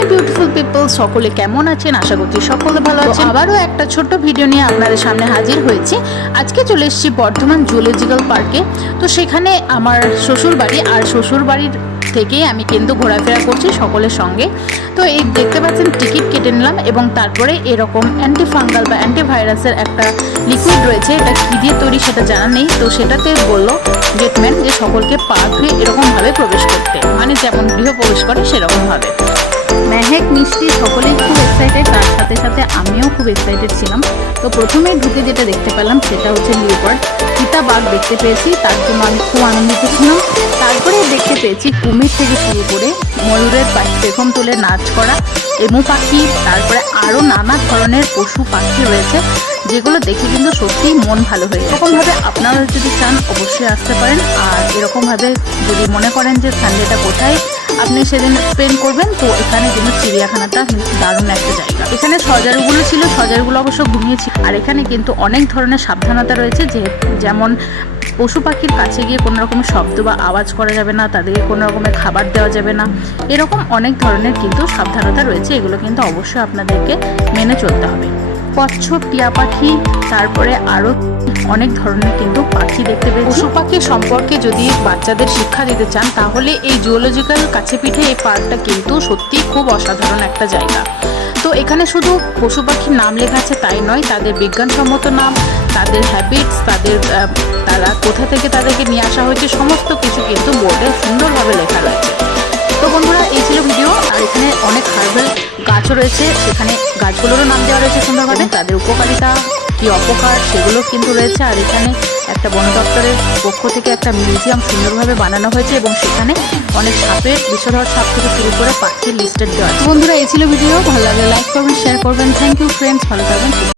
Hi beautiful people, সকলে কেমন আছেন? আশা করছি সকলে ভালো আছেন। আবারও একটা ছোট্ট ভিডিও নিয়ে আপনাদের সামনে হাজির হয়েছি। আজকে চলে এসেছি বর্ধমান জুলজিক্যাল পার্কে। তো সেখানে আমার শ্বশুর বাড়ি, আর শ্বশুর বাড়ির থেকেই আমি কিন্তু ঘোরাফেরা করছি সকলের সঙ্গে। তো এই দেখতে পাচ্ছেন টিকিট কেটে নিলাম, এবং তারপরে এরকম অ্যান্টিফাঙ্গাল বা অ্যান্টিভাইরাসের একটা লিকুইড রয়েছে, এটা কী দিয়ে তৈরি সেটা জানা নেই। তো সেটাতে বললো গেটম্যান যে সকলকে পা ধুয়ে এরকমভাবে প্রবেশ করতে, মানে যেমন গৃহ প্রবেশ করে সেরকমভাবে। মেহেক, মিষ্টি সকলেই খুব এক্সাইটেড, তার সাথে সাথে আমিও খুব এক্সাইটেড ছিলাম। তো প্রথমেই ঢুকে যেটা দেখতে পেলাম সেটা হচ্ছে লিওপার্ড, চিতাবাঘ দেখতে পেয়েছি, তার জন্য আমি খুব আনন্দিত ছিলাম। তারপরে দেখতে পেয়েছি কুমির থেকে শুরু করে ময়ূরের পেখম তুলে নাচ করা, এমু পাখি, তারপরে আরও নানা ধরনের পশু পাখি রয়েছে, যেগুলো দেখে কিন্তু সত্যিই মন ভালো হয়ে যায়। এরকমভাবে আপনারা যদি চান অবশ্যই আসতে পারেন। আর এরকমভাবে যদি মনে করেন যে সানডেটা কোথায় আপনি সেদিন স্পেন্ড করবেন, তো এখানে কিন্তু চিড়িয়াখানাটা দারুণ একটা জায়গা। এখানে সজারুগুলো ছিল, সজারুগুলো অবশ্য ঘুমিয়েছি। আর এখানে কিন্তু অনেক ধরনের সাবধানতা রয়েছে, যেমন পশু পাখির কাছে গিয়ে কোনো রকমের শব্দ বা আওয়াজ করা যাবে না, তাদেরকে কোনো রকমের খাবার দেওয়া যাবে না, এরকম অনেক ধরনের কিন্তু সাবধানতা রয়েছে। এগুলো কিন্তু অবশ্যই আপনাদেরকে মেনে চলতে হবে। কচ্ছপ, টিয়া পাখি, তারপরে আরও অনেক ধরনের কিন্তু পাখি দেখতে পেয়েছি। পশু পাখি সম্পর্কে যদি বাচ্চাদের শিক্ষা দিতে চান, তাহলে এই জুওলজিক্যাল কাছেপিঠে এই পার্কটা কিন্তু সত্যিই খুব অসাধারণ একটা জায়গা। তো এখানে শুধু পশু পাখির নাম লেখা আছে তাই নয়, তাদের বিজ্ঞানসম্মত নাম, তাদের হ্যাবিটস, তারা কোথা থেকে তাদেরকে নিয়ে আসা হয়েছে, সমস্ত কিছু কিন্তু বোর্ডে সুন্দরভাবে লেখা রয়েছে। তো বন্ধুরা, এই ছিল ভিডিও। আর এখানে অনেক হার্বাল গাছও রয়েছে, সেখানে গাছগুলোরও নাম দেওয়া রয়েছে সুন্দরভাবে, তাদের উপকারিতা কি অপকার সেগুলো কিন্তু রয়েছে। আর এখানে একটা বন দপ্তরের পক্ষ থেকে একটা মিউজিয়াম সুন্দরভাবে বানানো হয়েছে, এবং সেখানে অনেক সাপের, বিষধর সাপ থেকে শুরু করে পাখির লিস্টেড দেওয়া আছে। বন্ধুরা, এই ছিল ভিডিও। ভালো লাগলে লাইক করবেন, শেয়ার করবেন। থ্যাংক ইউ ফ্রেন্ডস, ভালো থাকবেন।